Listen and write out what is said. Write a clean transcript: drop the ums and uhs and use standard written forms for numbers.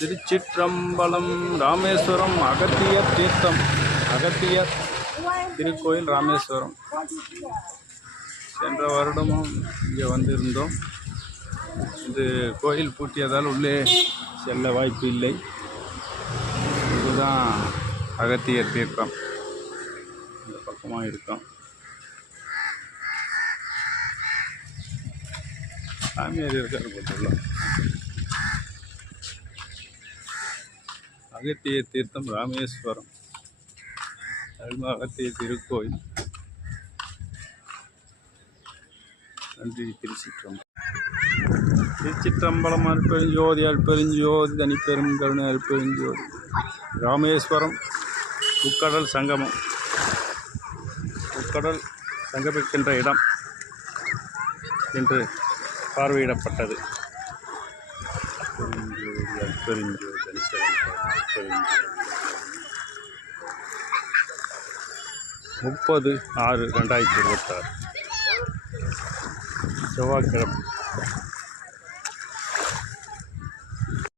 திருச்சிற்றம்பலம் ராமேஸ்வரம் அகத்தியர் தீர்த்தம். அகத்தியர் திருக்கோயில் ராமேஸ்வரம். சென்ற வருடமும் இங்கே வந்திருந்தோம். இது கோயில் பூட்டியதால் உள்ளே செல்ல வாய்ப்பு இல்லை. இதுதான் அகத்தியர் தீர்த்தம். இந்த பக்கமாக இருக்கும். சாமியார் இருக்கார் போட்டுள்ள அகத்தியர் தீர்த்தம் ராமேஸ்வரம். அகத்திய திருக்கோயில். நன்றி. திருச்சிற்றம்பலம். திருச்சிற்றம்பலம் அற்பெருஞ்சோதி அற்பெருஞ்சோதி தனிப்பெரும் கருணை அற்பெருஞ்சோதி. ராமேஸ்வரம் முக்கடல் சங்கமம். முக்கடல் சங்கமிக்கின்ற இடம் என்று பார்வையிடப்பட்டது. அற்பெருஞ்சோதி 30/6/2026 செவ்வாய்க்கிழமை.